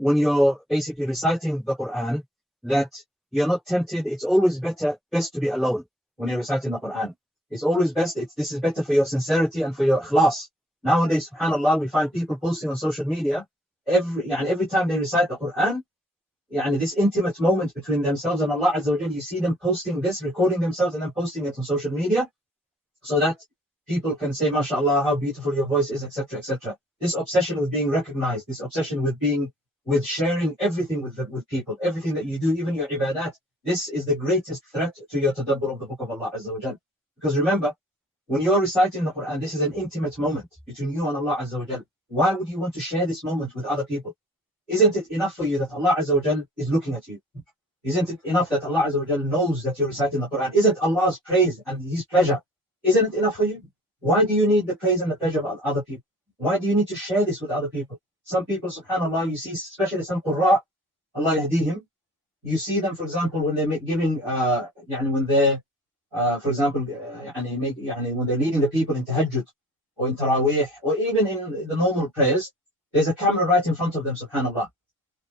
when you're basically reciting the Quran, that you're not tempted. It's always best to be alone when you're reciting the Quran. It's always best. This is better for your sincerity and for your ikhlas. Nowadays, subhanAllah, we find people posting on social media every time they recite the Quran, this intimate moment between themselves and Allah Azza wa Jal, you see them posting this, recording themselves and then posting it on social media so that people can say, MashaAllah, how beautiful your voice is, etc., etc. This obsession with being recognized, this obsession with sharing everything with people, everything that you do, even your ibadat, this is the greatest threat to your tadabbur of the book of Allah Azza wa Jal. Because remember, when you're reciting the Quran, this is an intimate moment between you and Allah Azza wa Jal. Why would you want to share this moment with other people? Isn't it enough for you that Allah Azza wa Jal is looking at you? Isn't it enough that Allah Azza wa Jal knows that you're reciting the Quran? Isn't Allah's praise and His pleasure, isn't it enough for you? Why do you need the praise and the pleasure of other people? Why do you need to share this with other people? Some people, subhanAllah, you see, especially some qurra, Allah yahdihim, you see them, for example, when they're giving, when they're, for example, when they're leading the people in tahajjud or in taraweeh or even in the normal prayers, there's a camera right in front of them, subhanAllah.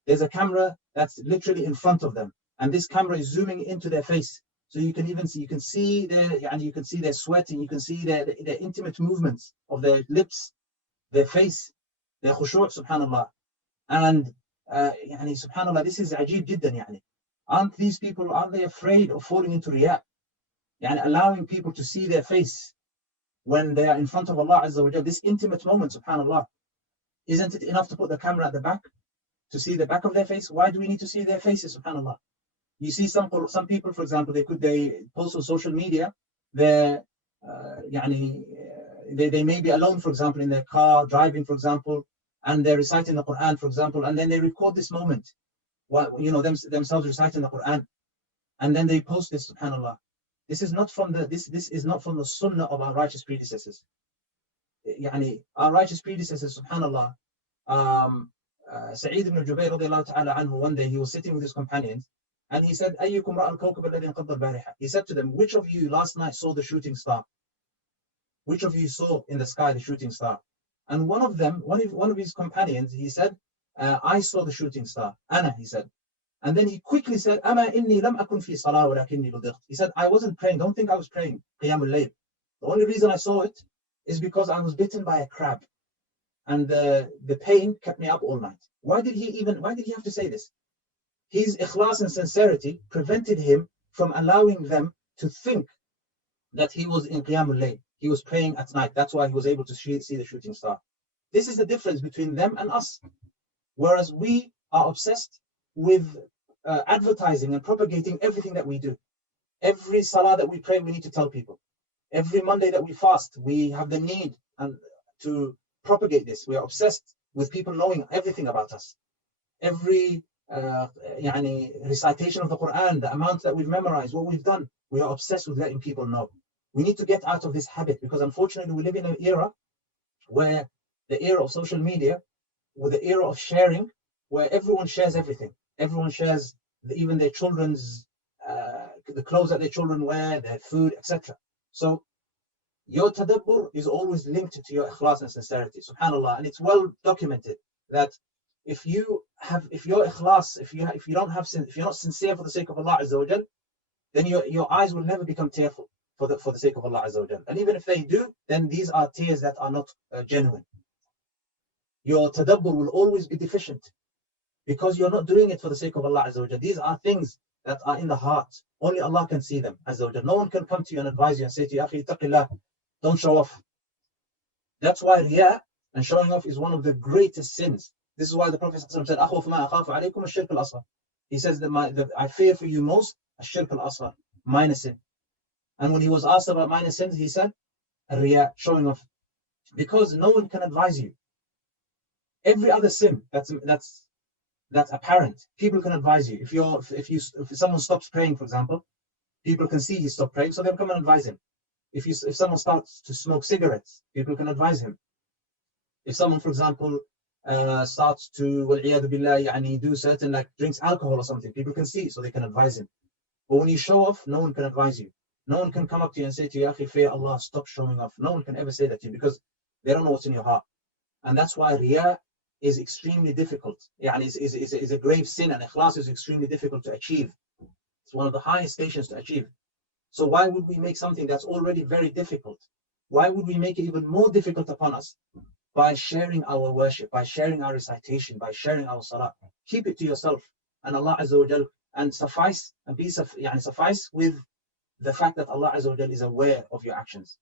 There's a camera that's literally in front of them, and this camera is zooming into their face. So you can even see, you can see their sweat, and you can see their intimate movements of their lips, their face, their khushu', subhanAllah. And subhanAllah, this is ajib jiddan, Aren't these people, aren't they afraid of falling into riya? Allowing people to see their face when they are in front of Allah Azza wa Jal, this intimate moment, subhanAllah. Isn't it enough to put the camera at the back to see the back of their face? Why do we need to see their faces, subhanAllah? You see some people, for example, they post on social media, they may be alone, for example, in their car, driving, for example, and they're reciting the Quran, for example, and then they record this moment, themselves reciting the Quran, and then they post this, subhanAllah. This is not from the sunnah of our righteous predecessors. Our righteous predecessors, subhanAllah, Sa'id ibn Jubayr radiallahu ta'ala anhu, one day he was sitting with his companions, and he said, أَيُّكُمْ رَأَى الْكَوْكَبَ الَّذِي انْقَضَّ الْبَارِحَةَ. He said to them, which of you last night saw the shooting star? Which of you saw in the sky the shooting star? And one of his companions, he said, I saw the shooting star. Ana, he said. And then he quickly said, أَمَا إِنِّي لَمْ أَكُنْ فِي صَلَاةٍ وَلَكِنِّي بُضِغْتُ. He said, I wasn't praying. Don't think I was praying Qiyamul Layl. The only reason I saw it is because I was bitten by a crab. And the pain kept me up all night. Why did he have to say this? His ikhlas and sincerity prevented him from allowing them to think that he was in Qiyamul Layl. He was praying at night. That's why he was able to see the shooting star. This is the difference between them and us. Whereas we are obsessed with advertising and propagating everything that we do. Every salah that we pray, we need to tell people. Every Monday that we fast, we have the need to propagate this. We are obsessed with people knowing everything about us. Every recitation of the Quran, the amount that we've memorized, what we've done, we are obsessed with letting people know. We need to get out of this habit, because unfortunately we live in an era where the era of social media, with the era of sharing, where everyone shares everything. Everyone shares even their children's, the clothes that their children wear, their food, etc. So your tadabbur is always linked to your ikhlas and sincerity, subhanAllah. And it's well documented that if your ikhlas, if you're not sincere for the sake of Allah Azza wa Jal, then your eyes will never become tearful for the sake of Allah Azza wa Jal. And even if they do, then these are tears that are not genuine. Your tadabbur will always be deficient, because you're not doing it for the sake of Allah Azza wa Jal. These are things that are in the heart. Only Allah can see them, Azza wa Jal. No one can come to you and advise you and say to you, Akhi, taqillah, don't show off. That's why riya and showing off is one of the greatest sins. This is why the Prophet said, أَخُوفُ مَا أَخَافُ عَلَيْكُمْ الشِّرْكُ الْأَصْغَرُ. He says that I fear for you most الشِّرْكُ الْأَصْغَرُ, minor sin. And when he was asked about minor sins, he said, riya, showing off. Because no one can advise you. Every other sin that's apparent, people can advise you. If someone stops praying, for example, people can see he stopped praying, so they'll come and advise him. If someone starts to smoke cigarettes, people can advise him. If someone, for example, starts to وَالْعِيَاذُ بِاللَّهِ do certain, drinks alcohol or something, people can see, so they can advise him. But when you show off, no one can advise you. No one can come up to you and say to you, Akhi, fear Allah, stop showing off. No one can ever say that to you, because they don't know what's in your heart. And that's why riya is extremely difficult. Yani is a grave sin, and ikhlas is extremely difficult to achieve. It's one of the highest stations to achieve. So why would we make something that's already very difficult? Why would we make it even more difficult upon us? By sharing our worship, by sharing our recitation, by sharing our salah. Keep it to yourself, and Allah Azza wa Jal, and suffice with the fact that Allah Azza wa Jal is aware of your actions.